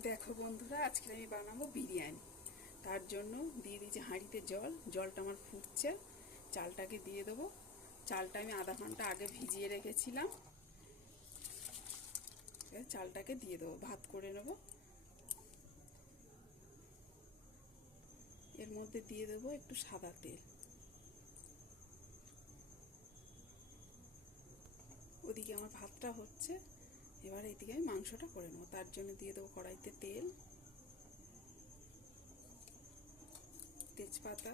দেখো বন্ধুরা আজকে আমি বানাবো বিরিয়ানি। তার জন্য দিয়ে দিয়েছি হাঁড়িতে জল, জলটা আমার ফুটছে। চালটাকে দিয়ে দেবো। চালটা আমি আধা ঘণ্টা আগে ভিজিয়ে রেখেছিলাম। চালটাকে দিয়ে দেবো, ভাত করে নেব। এর মধ্যে দিয়ে দেবো একটু সাদা তেল। ওদিকে আমার ভাতটা হচ্ছে। এবার এইদিকে আমি মাংসটা করে নেব। তার জন্য দিয়ে দেবো কড়াইতে তেল, তেজপাতা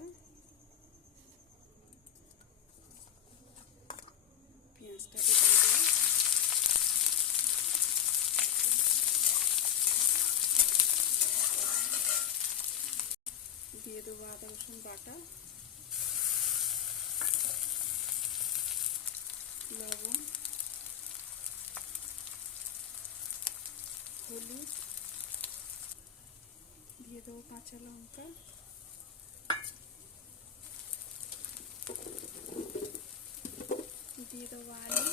পেঁয়াজটাকে দিয়ে দেবো। দিয়ে দেবো আদা, রসুন, বাটা, লবণ। হলুদ দিয়ে দেবো কাঁচা লঙ্কা। দিয়ে দেবো আলু।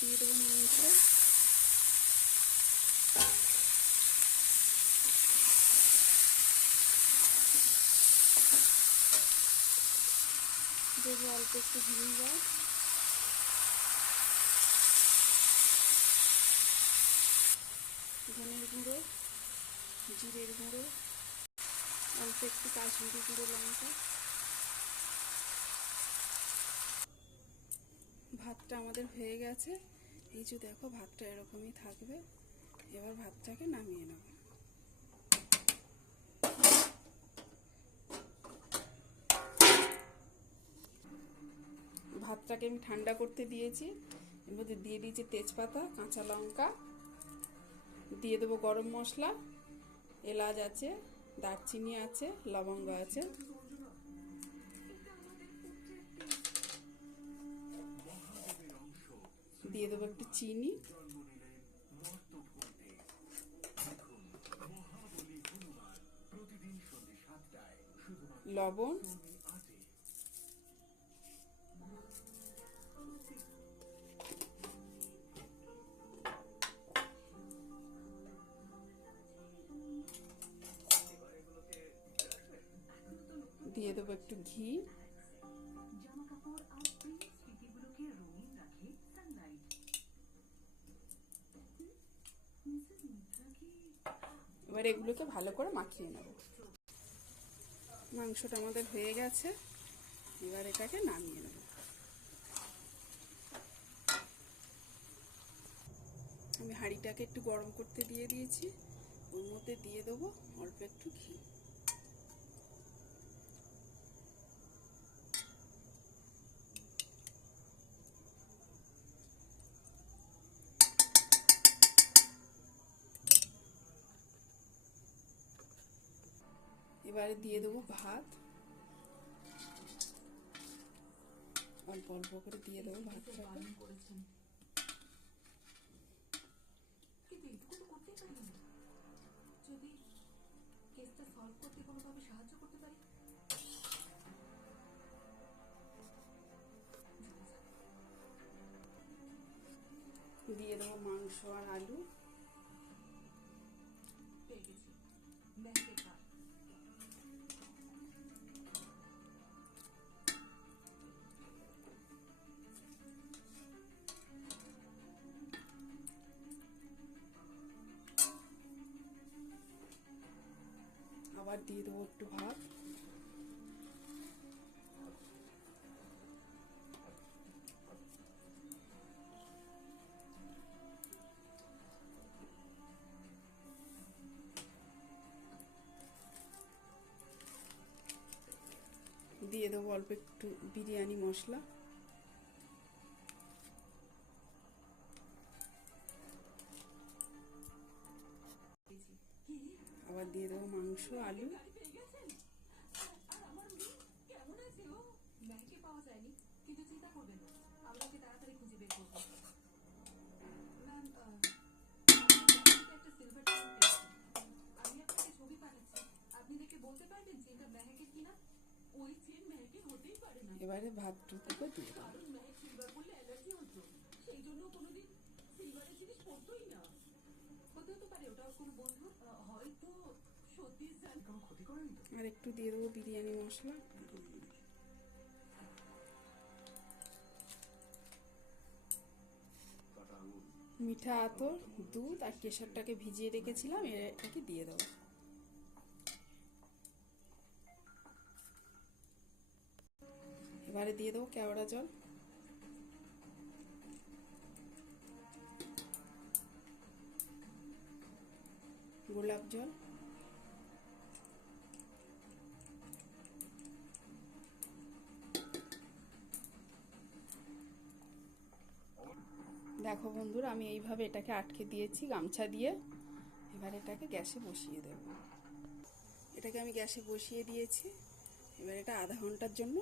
দিয়ে দেবো মাংস দেবো অল্প একটু ভিনিগার ধনের গুঁড়ো, জিরের গুঁড়ো, অল্প একটু কাশ্মীরি গুঁড়ো লঙ্কা। ভাতটা আমাদের হয়ে গেছে। এই যে দেখো, ভাতটা এরকমই থাকবে। এবার ভাতটাকে নামিয়ে নেব। ভাতটাকে আমি ঠান্ডা করতে দিয়েছি। এর মধ্যে দিয়ে দিয়েছি তেজপাতা, কাঁচা লঙ্কা। দিয়ে দেবো গরম মশলা। এলাচ আছে, দারচিনি আছে, লবঙ্গ আছে। দিয়ে দেবো একটু চিনি। লবণ। দিয়ে দেবো একটু ঘি। এবার এগুলোকে ভালো করে মাখিয়ে নেব। মাংসটা আমাদের হয়ে গেছে। এবার এটাকে নামিয়ে নেব। আমি হাঁড়িটাকে একটু গরম করতে দিয়ে দিয়েছি। ওর মধ্যে দিয়ে দেবো অল্প একটু ঘি। এবারে দিয়ে দেবো ভাত। অল্প অল্প করে দিয়ে দেবো করতেই যদি কেসটা সলভ করতে কোনোভাবে সাহায্য করতে পারি। দিয়ে দেবো মাংস আর আলু। আবার দিয়ে দেবো একটু ভাত। দিয়ে দেবো অল্প একটু বিরিয়ানি মশলা। পারে না এবারে ভাতটুকুকে দিয়ে দেবো। হয়তো আর একটু দিয়ে দেবো বিরিয়ানি মশলা। মিঠা আতর, দুধ আর কেশরটাকে ভিজিয়ে রেখেছিলাম এটাকে দিয়ে দেবো। এবারে দিয়ে দেবো কেওড়া জল। গোলাপ জল। দেখো বন্ধুরা, আমি এইভাবে এটাকে আটকে দিয়েছি, গামছা দিয়ে। এবার এটাকে গ্যাসে বসিয়ে দেব। এটাকে আমি গ্যাসে বসিয়ে দিয়েছি। এবার এটা আধা ঘণ্টার জন্য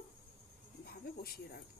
ভাবে বসিয়ে রাখব।